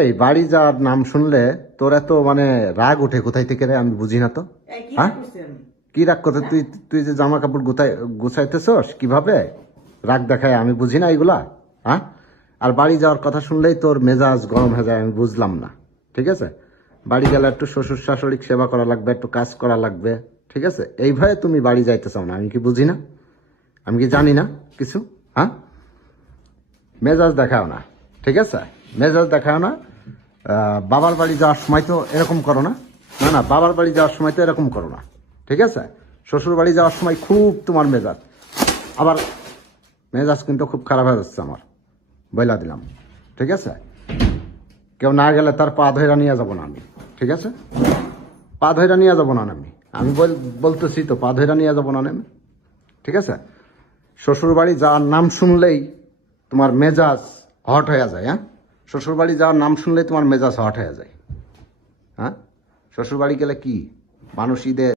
এই বাড়ি যাওয়ার নাম শুনলে তোর এত মানে রাগ ওঠে কোথায় থেকে রে? আমি বুঝি না তো। হ্যাঁ, কি রাগ করতে? তুই তুই যে জামা কাপড় গুছাইতেছস কিভাবে রাগ দেখায়? আমি বুঝি না এগুলা। হ্যাঁ, আর বাড়ি যাওয়ার কথা শুনলেই তোর মেজাজ গরম হয়ে যায়। আমি বুঝলাম না। ঠিক আছে, বাড়ি গেলে একটু শ্বশুর শাশুড়ি সেবা করা লাগবে, একটু কাজ করা লাগবে। ঠিক আছে, এইভাবে তুমি বাড়ি যাইতে চাও না? আমি কি বুঝি না? আমি কি জানি না কিছু? হ্যাঁ, মেজাজ দেখাও না। ঠিক আছে, মেজাজ দেখাও না। বাবার বাড়ি যাওয়ার সময় তো এরকম করো না। না না, বাবার বাড়ি যাওয়ার সময় তো এরকম করো না। ঠিক আছে, শ্বশুর বাড়ি যাওয়ার সময় খুব তোমার মেজাজ, আবার মেজাজ কিন্তু খুব খারাপ হয়ে যাচ্ছে আমার, বইলা দিলাম। ঠিক আছে, কেউ না গেলে তার পা ধইরা নিয়ে যাবো না আমি। ঠিক আছে, পা ধইরা নিয়ে যাবো না আমি। আমি বলতেছি তো, পা ধইরা নিয়ে যাবো না আমি। ঠিক আছে, শ্বশুর বাড়ি যাওয়ার নাম শুনলেই তোমার মেজাজ হট হয়ে যায়। হ্যাঁ, শ্বশুর বাড়ি যাওয়ার নাম শুনলেই তোমার মেজাজ হট হয়ে যায়। হ্যাঁ, শ্বশুর বাড়ি গেলে কি মানুষ ঈদে